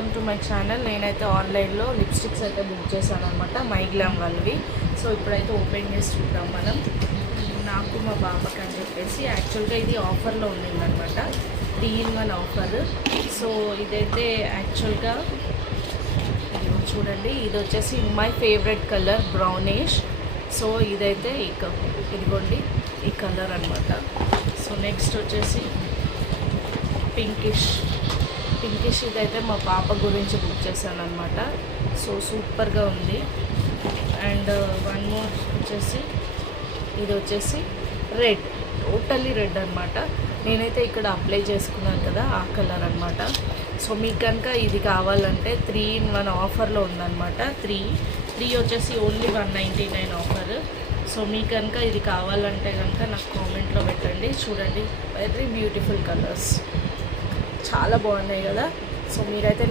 Welcome to my channel. నేనైతే ఆన్లైన్లో lipsticks అయితే బుక్ చేశాను అనమాట, మై గ్లామ్ వాళ్ళవి. సో ఇప్పుడైతే ఓపెన్ చేసి చూద్దాం మనం. నాకు మా బాబాకి అని చెప్పేసి యాక్చువల్గా ఇది ఆఫర్లో ఉండిందనమాట, 3-in-1 ఆఫర్. సో ఇదైతే యాక్చువల్గా చూడండి, ఇది వచ్చేసి my favourite colour brownish. So ఇదైతే ఇదిగోండి ఈ కలర్ అనమాట. సో నెక్స్ట్ వచ్చేసి పింకిష్ ఇదైతే మా పాప గురించి బుక్ చేశాను అనమాట. సో సూపర్గా ఉంది. అండ్ వన్ మోర్ వచ్చేసి ఇది వచ్చేసి రెడ్, టోటల్లీ రెడ్ అనమాట. నేనైతే ఇక్కడ అప్లై చేసుకున్నాను కదా, ఆ కలర్ అనమాట. సో మీకు కనుక ఇది కావాలంటే 3-in-1 ఆఫర్లో ఉందన్నమాట. త్రీ వచ్చేసి ఓన్లీ 199 ఆఫర్. సో మీకు కనుక ఇది కావాలంటే కనుక నాకు కామెంట్లో పెట్టండి. చూడండి, వెరీ బ్యూటిఫుల్ కలర్స్, చాలా బాగున్నాయి కదా. సో మీరైతే